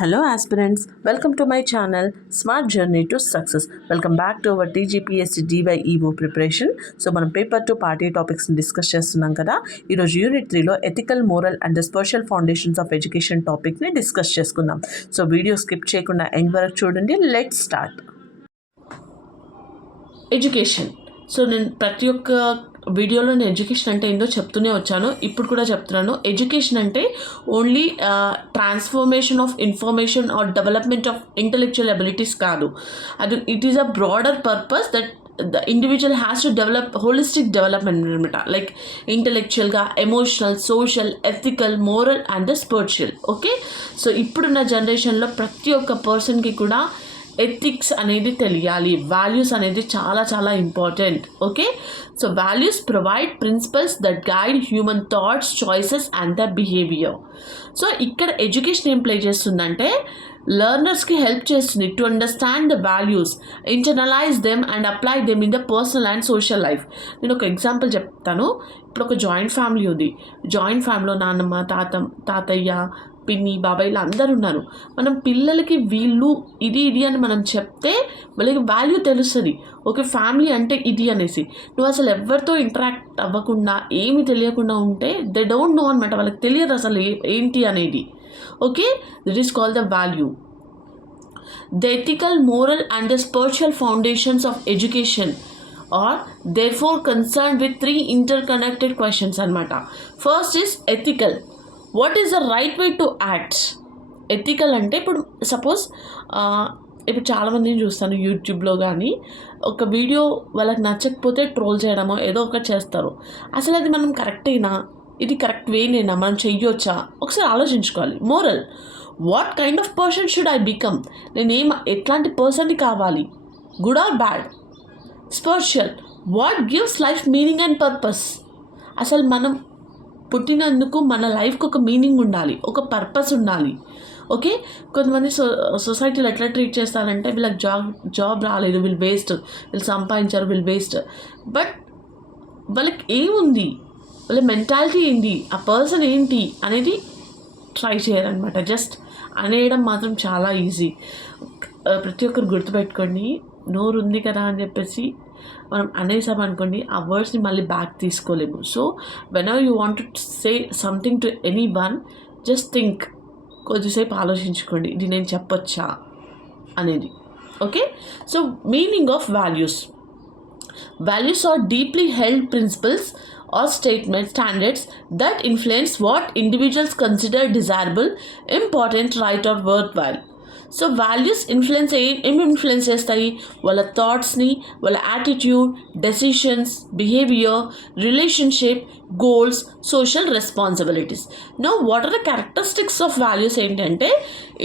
Hello aspirants, welcome to my channel Smart Journey to Success. Welcome back to our TGPSC DyEO preparation. So మనం paper 2 పార్టీ టాపిక్స్ని discuss చేస్తున్నాం కదా. ఈరోజు unit 3లో ethical, moral and social foundations of education టాపిక్ని discuss చేసుకుందాం. So video skip చేయకుండా ఎండ్ వరకు చూడండి. Let's start. ఎడ్యుకేషన్. సో నేను ప్రతి ఒక్క వీడియోలో నేను ఎడ్యుకేషన్ అంటే ఏందో చెప్తూనే వచ్చాను, ఇప్పుడు కూడా చెప్తున్నాను. ఎడ్యుకేషన్ అంటే only transformation of information or development of intellectual abilities కాదు. అది it is a broader purpose that the individual has to develop holistic development అనమాట. లైక్ ఇంటెలెక్చువల్గా, emotional, social, ethical, moral and spiritual. Okay, so ఇప్పుడున్న జనరేషన్లో ప్రతి ఒక్క పర్సన్కి కూడా ఎథిక్స్ అనేది తెలియాలి, వాల్యూస్ అనేది చాలా చాలా important. Okay, so values provide principles that guide human thoughts, choices and the behaviour. So ఇక్కడ ఎడ్యుకేషన్ ఏం ప్లే చేస్తుందంటే లర్నర్స్కి హెల్ప్ చేస్తుంది to understand the values, internalise them and apply them in the personal and social life. నేను ఒక ఎగ్జాంపుల్ చెప్తాను. ఇప్పుడు ఒక జాయింట్ ఫ్యామిలీ ఉంది. జాయింట్ ఫ్యామిలీలో నాన్నమ్మ, తాతయ్య, పిన్ని, బాబాయ్ ఇలా అందరు ఉన్నారు. మనం పిల్లలకి వీళ్ళు ఇది అని మనం చెప్తే వాళ్ళకి వాల్యూ తెలుస్తుంది. ఓకే, ఫ్యామిలీ అంటే ఇది అనేసి. నువ్వు అసలు ఎవరితో ఇంటరాక్ట్ అవ్వకుండా ఏమీ తెలియకుండా ఉంటే దే డోంట్ నో అనమాట, వాళ్ళకి తెలియదు అసలు ఏంటి అనేది. Okay, this is called the value. The ethical, moral and the spiritual foundations of education are therefore concerned with three interconnected questions anamata. First is ethical. What is the right way to act? Ethical అంటే ఇప్పుడు సపోజ్ ఇప్పుడు చాలామందిని చూస్తాను యూట్యూబ్లో కానీ, ఒక వీడియో వాళ్ళకి నచ్చకపోతే ట్రోల్ చేయడమో ఏదో ఒకటి చేస్తారు. అసలు అది మనం కరెక్టేనా, ఇది కరెక్ట్ వేనేనా, మనం చెయ్యొచ్చా, ఒకసారి ఆలోచించుకోవాలి. Moral, what kind of person should I become, ఎట్లాంటి పర్సన్ని కావాలి, good or bad. Spiritual, what gives life meaning and purpose. అసలు మనం పుట్టినందుకు మన లైఫ్కి ఒక మీనింగ్ ఉండాలి, ఒక పర్పస్ ఉండాలి. ఓకే, కొంతమంది సొసైటీలో ఎట్లా ట్రీట్ చేస్తారంటే వీళ్ళకి జాబ్ రాలేదు, వీళ్ళు వేస్ట్, వీళ్ళు సంపాదించారు, వీళ్ళు వేస్ట్. బట్ వాళ్ళకి ఏముంది, వాళ్ళ మెంటాలిటీ ఏంటి, ఆ పర్సన్ ఏంటి అనేది ట్రై చేయరనమాట. జస్ట్ అనేయడం మాత్రం చాలా ఈజీ. ప్రతి ఒక్కరు గుర్తుపెట్టుకోండి, నోరు ఉంది కదా అని చెప్పేసి మనం అనేసామనుకోండి, ఆ వర్డ్స్ని మళ్ళీ బ్యాక్ తీసుకోలేము. So whenever you want to say something to any one, just think, కొద్దిసేపు ఆలోచించుకోండి, ఇది నేను చెప్పొచ్చా అనేది. Okay, so meaning of values. Values are deeply held principles or standards that influence what individuals consider desirable, important, right or worthwhile. So values influence చేస్తాయి వాళ్ళ థాట్స్ని, వాళ్ళ attitude, decisions, behaviour, relationship, goals, social responsibilities. Know what are the characteristics of values ఏంటంటే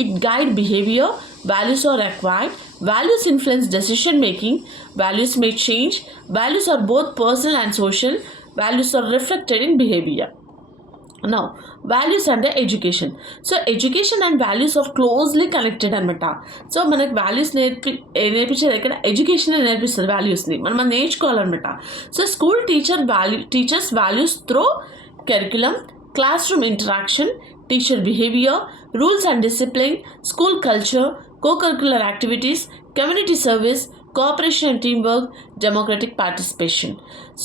it guide behaviour, values are acquired, values influence decision making, values may change, values are both personal and social, values are reflected in behavior. Now values and the education. So education and values are closely connected అనమాట. So మనకి values నేర్పించేది ఎక్కడ, education నేర్పిస్తుంది వాల్యూస్ని, మనం నేర్చుకోవాలన్నమాట. So school teachers values through curriculum, classroom interaction, teacher behavior, rules and discipline, school culture, co-curricular activities, community service, cooperation and teamwork, democratic participation.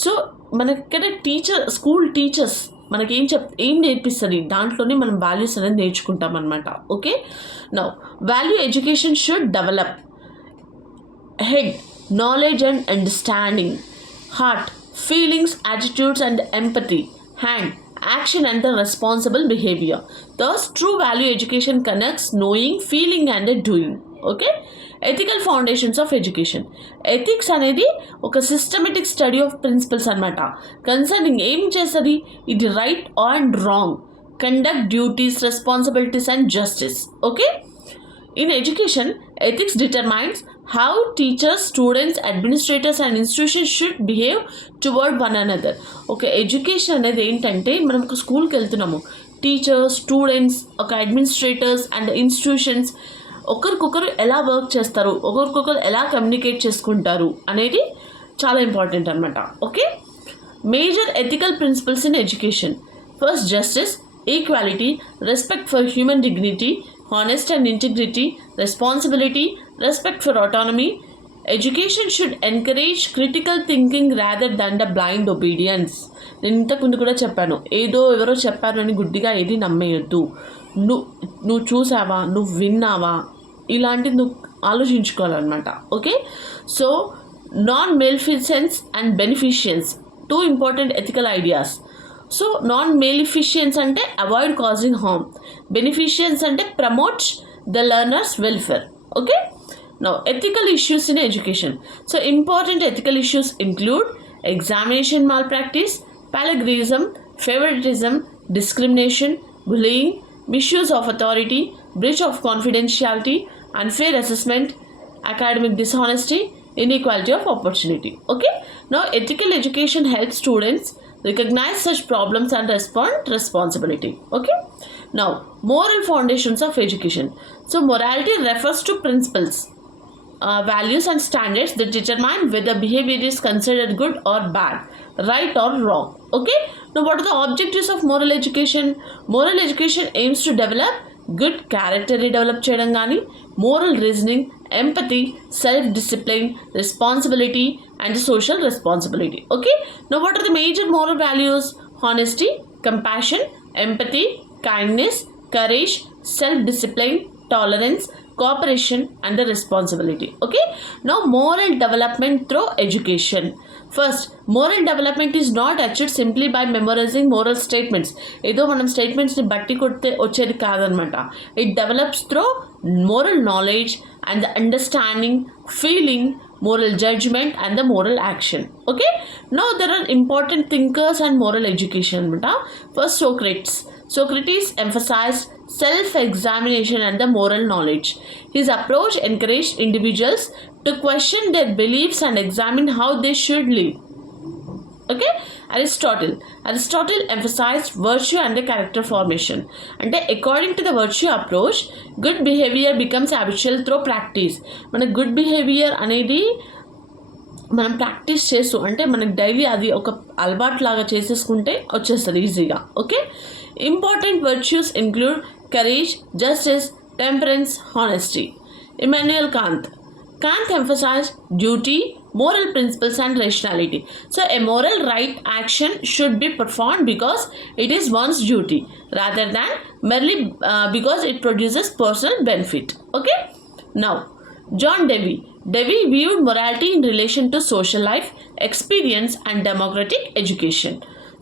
So మనకి school teachers మనకి ఏం నేర్పిస్తుంది, దాంట్లోనే మనం వాల్యూస్ అనేది నేర్చుకుంటాం అనమాట. Okay, now value education should develop head, knowledge and understanding, heart, feelings, attitudes and empathy, hand, action and the responsible behavior. Thus true value education connects knowing, feeling and doing. Okay, ethical foundations of education. Ethics అనేది ఒక systematic study of principles అనమాట. కన్సర్నింగ్ ఏం చేస్తుంది, ఇది right and wrong, conduct, duties, responsibilities and justice. Okay, in education ethics determines how teachers, students, administrators and institutions should behave toward one another. Okay, education అనేది ఏంటంటే మనం ఒక స్కూల్కి వెళ్తున్నాము, టీచర్స్, స్టూడెంట్స్, ఒక అడ్మినిస్ట్రేటర్స్ అండ్ ఇన్స్టిట్యూషన్స్ ఒకరికొకరు ఎలా వర్క్ చేస్తారు, ఒకరికొకరు ఎలా కమ్యూనికేట్ చేసుకుంటారు అనేది చాలా ఇంపార్టెంట్ అనమాట. Okay, major ethical principles in education. First, justice, equality, respect for human dignity, honest and integrity, responsibility, respect for autonomy. Education should encourage critical thinking rather than the blind obedience. నేను ఇంతకుముందు కూడా చెప్పాను, ఏదో ఎవరో చెప్పారు అని గుడ్డిగా ఏది నమ్మేయద్దు. నువ్వు చూసావా, నువ్వు విన్నావా, ఇలాంటివి నువ్వు ఆలోచించుకోవాలన్నమాట. Okay, so non maleficence and beneficence, two important ethical ideas. So non maleficence అంటే అవాయిడ్ కాజింగ్ హార్మ్, బెనిఫిషియన్స్ అంటే promotes the learners welfare. Okay, now ethical issues in education. So important ethical issues include examination malpractice, plagiarism, favoritism, discrimination, bullying, misuse of authority, breach of confidentiality, unfair assessment, academic dishonesty, inequality of opportunity. Okay, now ethical education helps students recognize such problems and respond responsibility. Okay, now moral foundations of education. So morality refers to principles, values and standards that determine whether behavior is considered good or bad, right or wrong. Okay, now what are the objectives of moral education? Moral education aims to develop good character develop చేయడం కానీ, moral reasoning, empathy, self-discipline, responsibility and social responsibility. Okay, now what are the major moral values? Honesty, compassion, empathy, kindness, courage, self-discipline, tolerance, cooperation and the responsibility. Okay, now moral development through education. First, moral development is not achieved simply by memorizing moral statements. ఏదో మనం స్టేట్మెంట్స్ని బట్టి కొడితే వచ్చేది కాదనమాట. It develops through moral knowledge and the understanding, feeling, moral judgment and the moral action. Okay, now there are important thinkers and moral education. First, Socrates emphasized self-examination and the moral knowledge. His approach encouraged individuals to question their beliefs and examine how they should live. Okay, Aristotle emphasized virtue and the character formation. And according to the virtue approach, good behavior becomes habitual through practice. మన good behaviour అనేది మనం ప్రాక్టీస్ చేస్తూ, అంటే మనకు డైలీ అది ఒక అలవాటు లాగా చేసేసుకుంటే వచ్చేస్తుంది ఈజీగా. Okay, important virtues include courage, justice, temperance, honesty. Immanuel Kant emphasized duty, moral principles and rationality. So a moral right action should be performed because it is one's duty rather than merely because it produces personal benefit. Okay, now John Dewey viewed morality in relation to social life, experience and democratic education.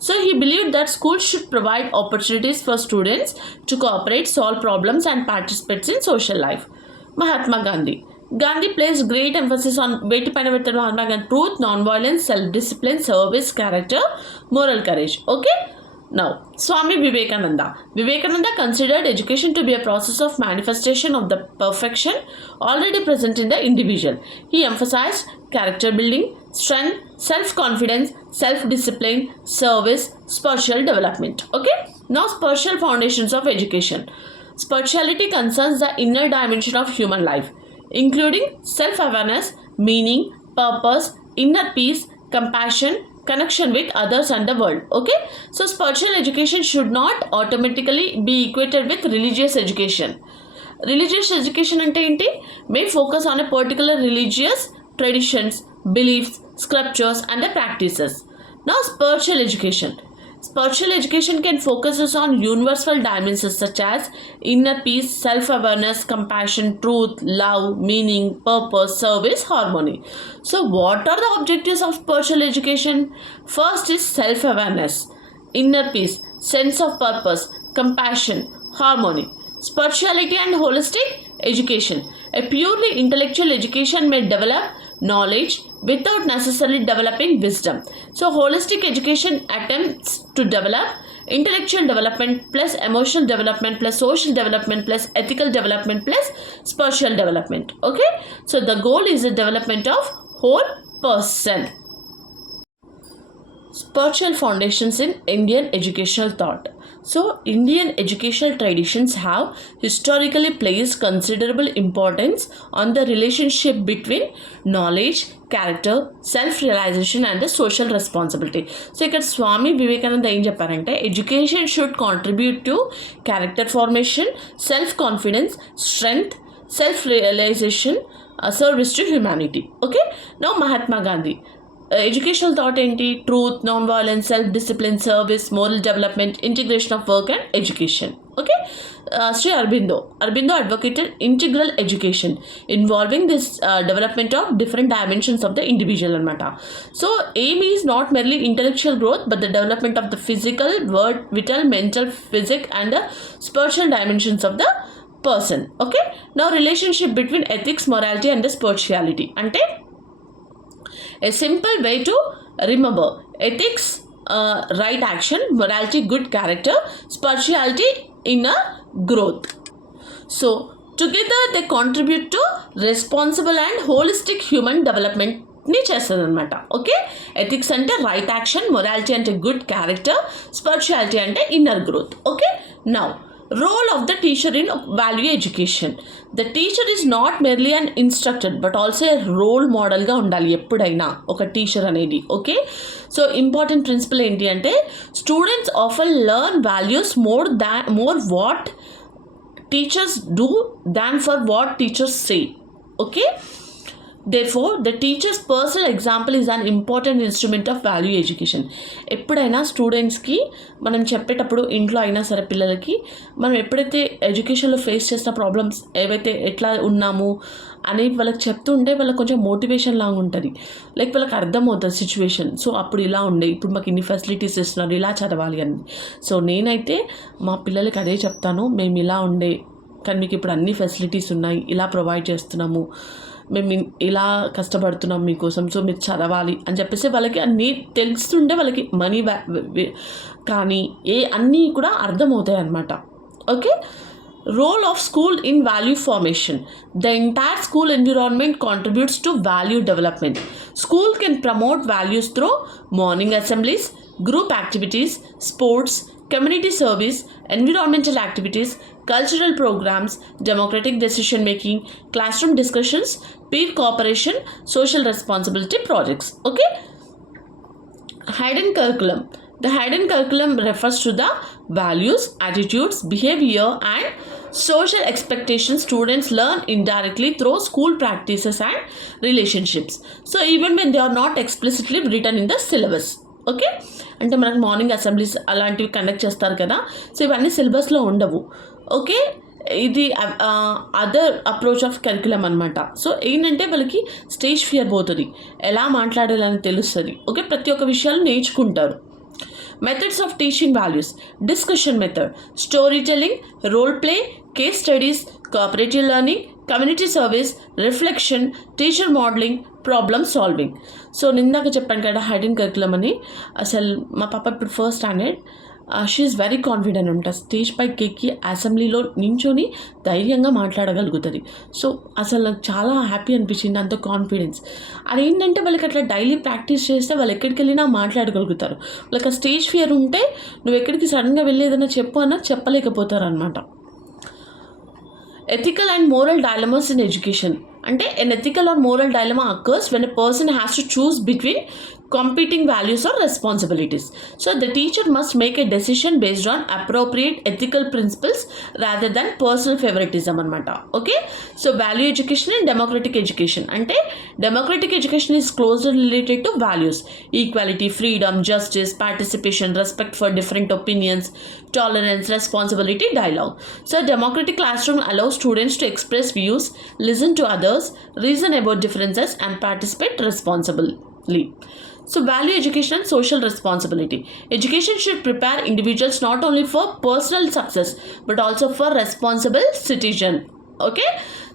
So he believed that schools should provide opportunities for students to cooperate, solve problems and participate in social life. Mahatma Gandhi placed great emphasis on truth, non-violence, self-discipline, service, character, moral courage. Okay, now Swami Vivekananda considered education to be a process of manifestation of the perfection already present in the individual. He emphasized character building, strength, self-confidence, self-discipline, service, spiritual development. Okay, now spiritual foundations of education. Spirituality concerns the inner dimension of human life, including self-awareness, meaning, purpose, inner peace, compassion, connection with others and the world. Okay, so spiritual education should not automatically be equated with religious education. Religious education ante enti may focus on a particular religious traditions, beliefs, scriptures and the practices. Now spiritual education can focus on universal dimensions such as inner peace, self-awareness, compassion, truth, love, meaning, purpose, service, harmony. So what are the objectives of spiritual education? First is self-awareness, inner peace, sense of purpose, compassion, harmony. Spirituality and holistic education. A purely intellectual education may develop knowledge without necessarily developing wisdom. So holistic education attempts to develop intellectual development plus emotional development plus social development plus ethical development plus spiritual development. Okay, so the goal is the development of whole person. Spiritual foundations in Indian educational thought. So, Indian educational traditions have historically placed considerable importance on the relationship between knowledge, character, self-realization and the social responsibility. So, ఇక్కడ స్వామి వివేకానంద ఏం చెప్పారంటే education should contribute to character formation, self confidence, strength, self-realization, service to humanity. Okay, now Mahatma Gandhi. Educational thought ఏంటి? Truth, non-violence, self-discipline, service, moral development, integration of work and education. Okay, Sri Aurobindo advocated integral education involving this development of different dimensions of the individual anamata. So aim is not merely intellectual growth but the development of the physical, vital, mental, physic and the spiritual dimensions of the person. Okay, now relationship between ethics, morality and the spirituality. Ante a simple way to remember: ethics, right action; morality, good character; spirituality, inner growth. So together they contribute to responsible and holistic human development ని చేస్తుంది అనమాట. Okay, ethics అంటే right action, morality అంటే good character, spirituality అంటే inner growth. Okay, now role of the teacher in value education. The teacher is not merely an instructor but also a role model గా ఉండాలి ఎప్పుడైనా ఒక టీచర్ అనేది. Okay, so important principle ఏంటి అంటే students often learn values more what teachers do than for what teachers say. Okay, therefore the teacher's personal example is an important instrument of value education. ఎప్పుడైనా స్టూడెంట్స్కి మనం చెప్పేటప్పుడు ఇంట్లో అయినా సరే పిల్లలకి మనం ఎప్పుడైతే ఎడ్యుకేషన్లో ఫేస్ చేసిన ప్రాబ్లమ్స్ ఏవైతే ఎట్లా ఉన్నాము అని వాళ్ళకి చెప్తుంటే వాళ్ళకి కొంచెం మోటివేషన్ లాగా ఉంటుంది. లైక్ వాళ్ళకి అర్థమవుతుంది సిచ్యువేషన్. సో అప్పుడు ఇలా ఉండే, ఇప్పుడు మాకు ఇన్ని ఫెసిలిటీస్ ఇస్తున్నారు, ఇలా చదవాలి అని. సో నేనైతే మా పిల్లలకి అదే చెప్తాను, మేము ఇలా ఉండే కానీ మీకు ఇప్పుడు అన్ని ఫెసిలిటీస్ ఉన్నాయి, ఇలా ప్రొవైడ్ చేస్తున్నాము, మేము ఇలా కష్టపడుతున్నాం మీకోసం, సో మీరు చదవాలి అని చెప్పేసి వాళ్ళకి అన్నీ తెలుస్తుంటే వాళ్ళకి మనీ కానీ అన్నీ కూడా అర్థమవుతాయి అన్నమాట. Okay, role of school in value formation. The entire school environment contributes to value development. School can promote values through morning assemblies, group activities, sports, community service, environmental activities, cultural programs, democratic decision making, classroom discussions, peer cooperation, social responsibility projects. Okay, hidden curriculum. The hidden curriculum refers to the values, attitudes, behavior and social expectations students learn indirectly through school practices and relationships. So even when they are not explicitly written in the syllabus. Okay, అంటే మనకు morning assemblies అలాంటివి కండక్ట్ చేస్తారు కదా, సో ఇవన్నీ సిలబస్లో ఉండవు. ఓకే, ఇది other approach of curriculum అనమాట. సో ఏంటంటే వాళ్ళకి స్టేజ్ ఫియర్ పోతుంది, ఎలా మాట్లాడాలని తెలుస్తుంది. ఓకే, ప్రతి ఒక్క విషయాలు నేర్చుకుంటారు. Methods of teaching values: discussion method, story telling, role play, case studies, cooperative learning, community service, reflection, teacher modelling, problem solving. So నిందాక చెప్పాను కదా హైడెన్ కరికులం అని. అసలు మా పాప ఇప్పుడు first standard, she is very confident అనమాట. స్టేజ్ పైకి ఎక్కి అసెంబ్లీలో నించొని ధైర్యంగా మాట్లాడగలుగుతుంది. సో అసలు నాకు చాలా హ్యాపీ అనిపించింది, అంత కాన్ఫిడెన్స్. అదేంటంటే వాళ్ళకి అట్లా డైలీ ప్రాక్టీస్ చేస్తే వాళ్ళు ఎక్కడికి వెళ్ళినా మాట్లాడగలుగుతారు. వాళ్ళకి ఆ స్టేజ్ ఫియర్ ఉంటే నువ్వు ఎక్కడికి సడన్గా వెళ్ళి ఏదైనా చెప్పు అన్నా చెప్పలేకపోతారు అనమాట. Ethical and moral dilemmas in education. అంటే an ethical or moral dilemma occurs when a person has to choose between competing values or responsibilities. So the teacher must make a decision based on appropriate ethical principles rather than personal favoritism అనమాట. Okay, so value education and democratic education. అంటే democratic education is closely related to values: equality, freedom, justice, participation, respect for different opinions, tolerance, responsibility, dialogue. So democratic classroom allows students to express views, listen to others, reason about differences and participate responsibly. So value education and social responsibility. Education should prepare individuals not only for personal success but also for responsible citizen. Okay,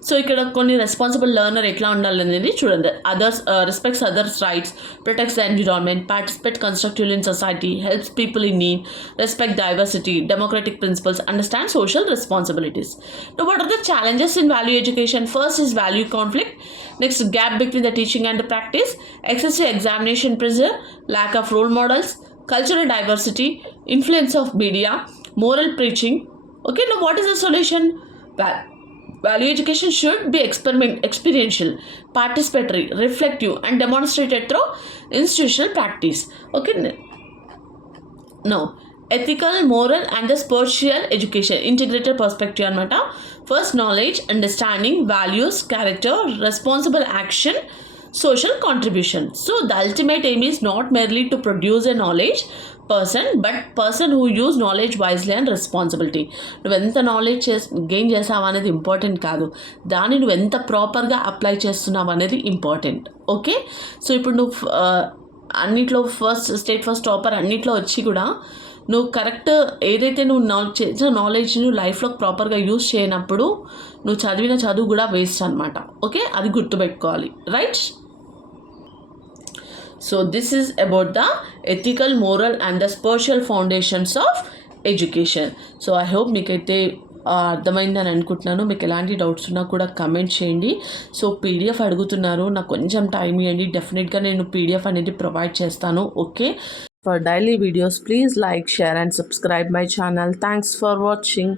so ఇక్కడ కొన్ని responsible learner ఎట్లా ఉండాలనేది చూడండి. Others respects others rights, protects the environment, participate constructively in society, helps people in need, respect diversity, democratic principles, understand social responsibilities. Now what are the challenges in value education? First is value conflict. Next, gap between the teaching and the practice, excessive examination pressure, lack of role models, cultural diversity, influence of media, moral preaching. Okay, now what is the solution? Value education should be experiential, participatory, reflective, and demonstrated through institutional practice. Okay, no, ethical, moral, and the spiritual education integrated perspective అనమాట. First knowledge, understanding, values, character, responsible action, social contribution. So the ultimate aim is not merely to produce a knowledge person, but person who use knowledge wisely and responsibility. నువ్వు ఎంత knowledge gain చేసావు అనేది ఇంపార్టెంట్ కాదు, దాన్ని నువ్వు ఎంత ప్రాపర్గా అప్లై చేస్తున్నావు అనేది ఇంపార్టెంట్. ఓకే, సో ఇప్పుడు నువ్వు అన్నిట్లో స్టేట్ ఫస్ట్ టాపర్ అన్నిట్లో వచ్చి కూడా నువ్వు కరెక్ట్ ఏదైతే నువ్వు చేసిన నాలెడ్జ్ నువ్వు లైఫ్లో ప్రాపర్గా యూజ్ చేయనప్పుడు నువ్వు చదివిన చదువు కూడా వేస్ట్ అనమాట. ఓకే, అది గుర్తుపెట్టుకోవాలి, right? So this is about the ethical, moral, and the spiritual foundations of education. So I hope మీకైతే అర్థమైందని అనుకుంటున్నాను. మీకు ఎలాంటి డౌట్స్ ఉన్నా కూడా కమెంట్ చేయండి. సో పీడిఎఫ్ అడుగుతున్నారు, నాకు కొంచెం టైం ఇవ్వండి, డెఫినెట్గా నేను పీడిఎఫ్ అనేది ప్రొవైడ్ చేస్తాను. Okay, for daily videos please like, share and subscribe my channel. Thanks for watching.